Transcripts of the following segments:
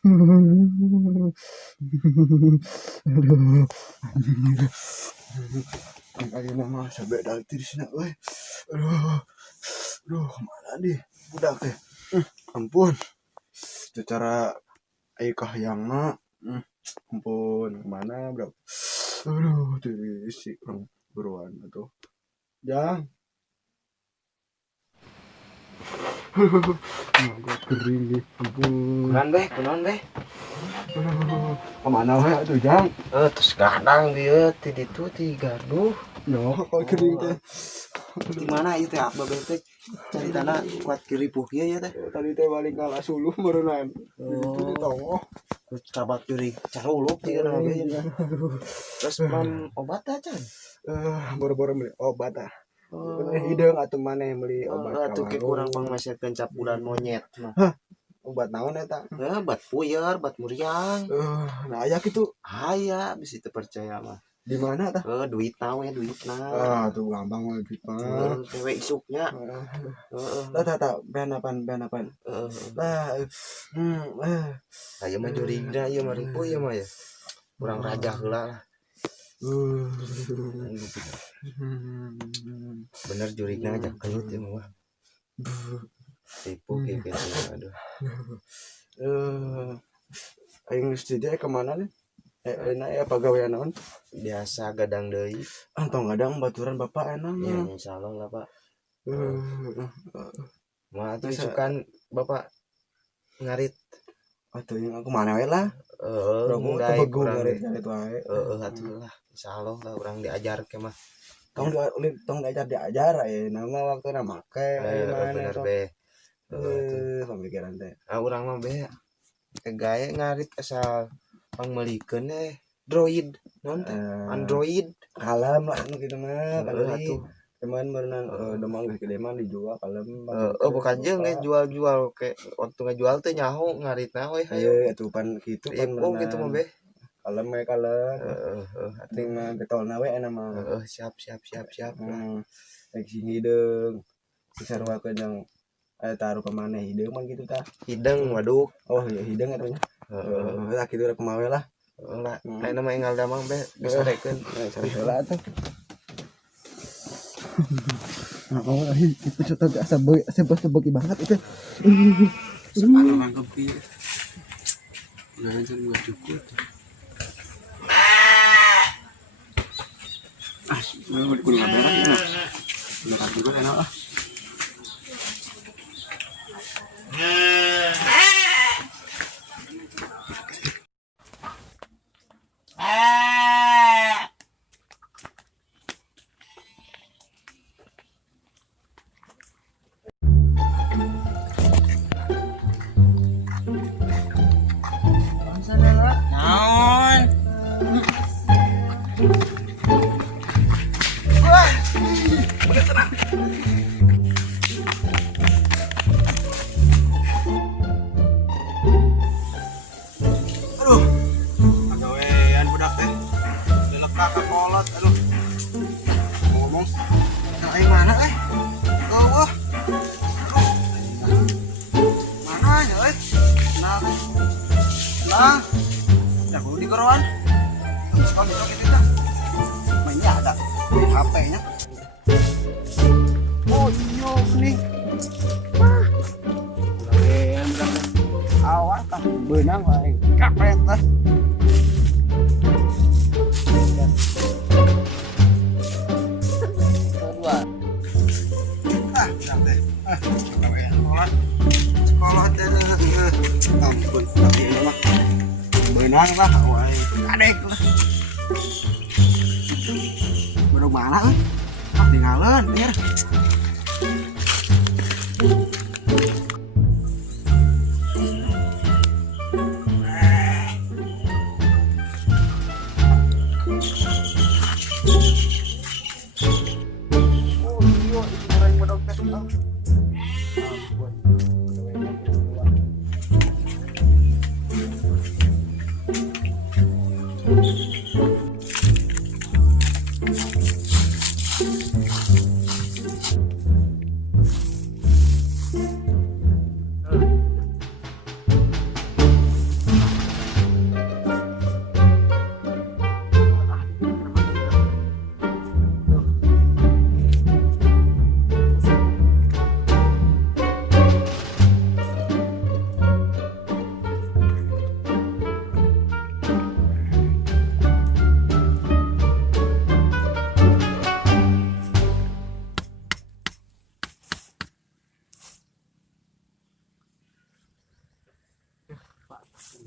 Aduh, anjing. Ayeuna mah sabeda di sini euy. Aduh, kemana nih budak teh? Ampun. Secara aya kahyangna. Ampun, kemana bro? Aduh, teuing si urang buruan atuh. Jang. Gua kering nih, ampun. Kunaon beh? Aduh, kemana we atuh Jang? Terus gadang dia ti ditu ti gaduh. No, kok kering teh. Di mana ieu teh apa beh teh? Caritana kuat kiripuh kieu ya teh. Tadi teh balik kalah suluh meureunana. Itu di tonggo. Ku cabak curi caruluk ti kana beh. Terus obat acan. Boro-boro beli obat ah. Hideung atuh maneh beli obat. Atuh ke kurang pangmesetkeun capuran monyet mah. Obat naon eta? Bat puyer, bat muriang. Nah aya kitu. Aya bisi teu percaya mah. Di mana tah? Duitna we duitna. Tuh gampang mah duit mah. Dewe isuknya. Tah, ben apaan? Aya mah jurigna ieu mah ripuh ieu mah ya. Urang raja heula lah. Bener jurigna ngajak kelut ieu mah. Ripuh kieu kitu aduh. Aing studio kemana nih? Enak ya pagawean naon? Biasa gadang deui. Tong gadang baturan bapak enak. Ya insyaallah lah Pak. Mah atuh isukan Bapak ngarit. Atuh yang aku mana we lah. Mundai kurang ngarit wae. atuh lah insyaallah lah urang diajar ke mah. Tong diajar nama waktu make Bener be. Pemikiran teh. Urang mah be gawe ngarit asal pangmelikeun Droid naon teh? Android Kalem lah anu kitu mah atuh. Cuman berenang demang gede mah dijual kalem. Bukan jeung jual-jual ke waktu ngajual teh nyaho ngaritna we hayu. Atuh pan kitu pan gitu mah be. Kalem we kalem. Ting mah betolna we enak mah. Siap. Rek sing hideung. Sarwakeun yang taruh ke mana hideung mah gitu tah. Hideung waduk. Oh iya hideung atuh nya. Lah kitu rek kumaha lah. Lah, ayeuna mah enggal damang be disarekeun. Sareheula atuh. Oh, itu contoh sebeg banget itu. Separuh nangkep kieu. Nah, jangan gua cukup. Mau kudu ngaberan ya. Beneran juga enak ah. Mainnya ada HP-nya. Oh iya nih. Awas tah beunang wae. Kapret tah. Sekolah teh ampun tapi mah beunang lah wae. Kadek lah. Baru mana euy? Tinggalin biar.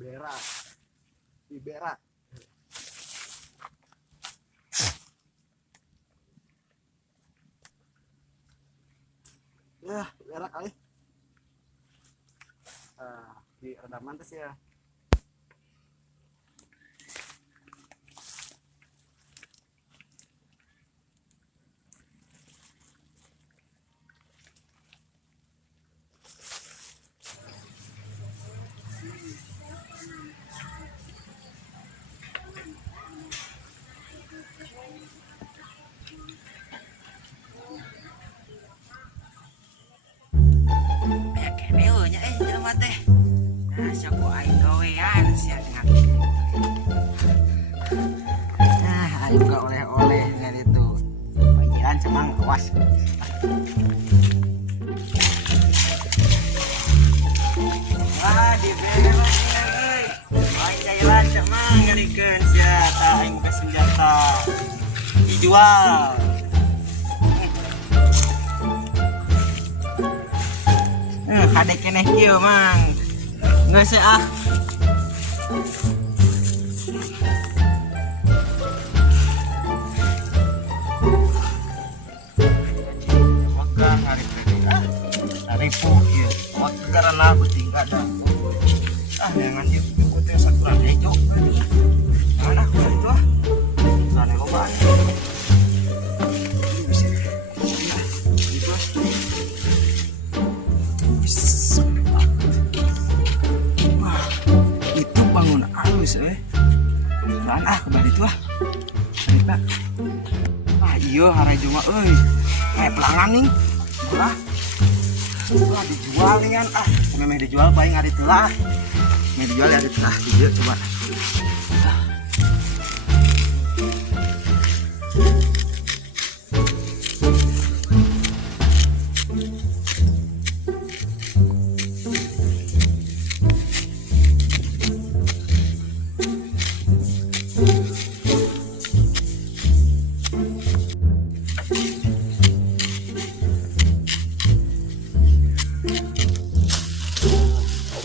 Berak. Di berak. Ya, berak kali. Di redaman tes ya. Ya kene nya jelema teh. Nah, sok aing gawean sia dengan. Nah, aing buka oleh-oleh dengan itu. Panjiran cemang awas. Wah, di beres euy. Panjiran cemang ngarikeun sia tah aing ke senjata. Dijual. Kadek keneh kieu mang. Geus ah. Maka hari ini hari kieu. Waktu karena beuting kada. Jangan ikut yang saturan hejo. Mana ku itu ah. Sane lobaan. Bangun halus Lan kembali tuh cerita iya hari cuma pelangan nih lah dijual nih kan memang dijual paling ada telah dijual ada telah dia coba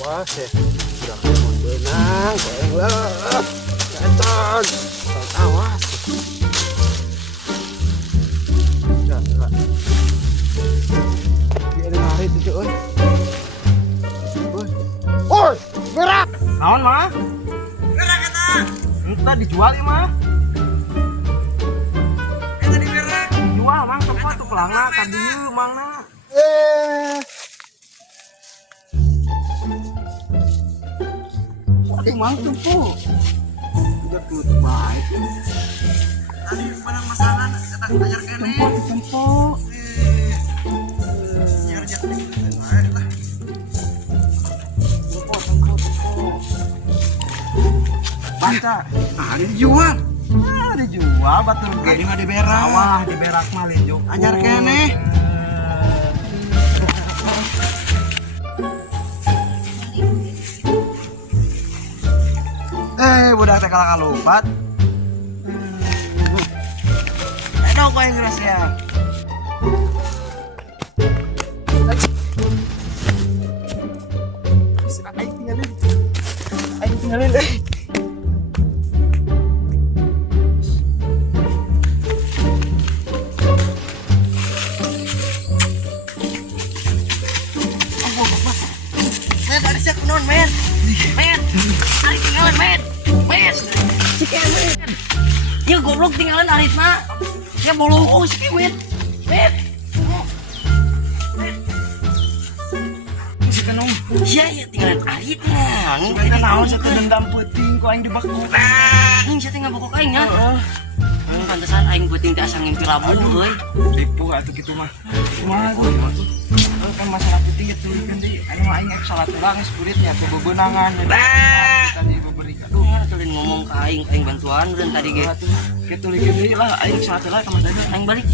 Awas ya, udah mau benang, goyang lah, kencang, awas. Enggak. Dia ada hari itu cuy. Oi, berak. naon mah berak kata entah dijual ya mah eta di berak dijual mang toko tuh pelanga tadi mangna Aduh mang tumpu udah tuh baik tadi barang masalah kata ajar kene tempo biar jatuh baik lah tempo baca dijual dijual batur ge di di berak sawah di berak mah linjuk ajar kene budak teh kalah kalupat enak apa yang keras ya aing tinggalin deh men, ada siap non men tarik tinggalan men si Kevin ya goblok tinggalan Aritna ya bolong si Kevin men si Kanong iya tinggalan Aritna kita naon satu dendam peuting ku aing dibeku aing sia teh ngabokok aing nya pantesan aing peuting teh asa ngimpi labu euy tipu atuh kitu mah kumaha kan masalah peuting itu geundi aing mah aing salat ulang spiritnya ke bebenangan tadi beberi aduh tulin ngomong ke aing bantuan dan tadi ge kitu deui lah aing salat ulang ka Mas Dada aing balik